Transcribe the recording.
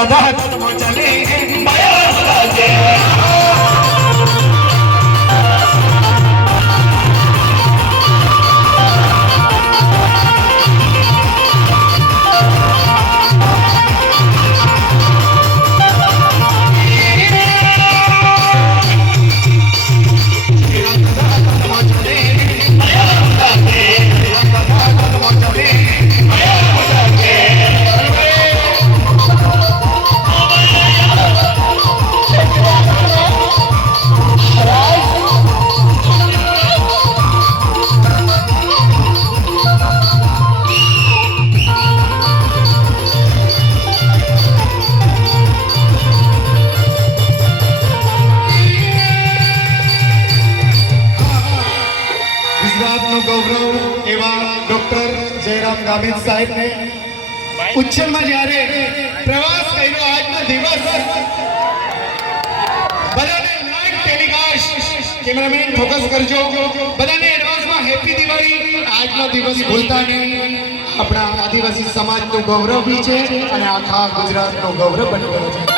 બધા ધર્મો ચલે માયા લાગે गौरव एवं डॉक्टर जयराम गामित साहेब ने उच्चल में जारे प्रवास करो आज ना दिवस बधाने लाइव टेलीकास्ट कैमरामैन फोकस करजो बधाने एडवांस में हैप्पी दिवाળી आज नो दिवस भूलता नहीं अपना आदिवासी समाज नो गौरव भी छे અને આખા ગુજરાત નો ગૌરવ બની ગયો છે।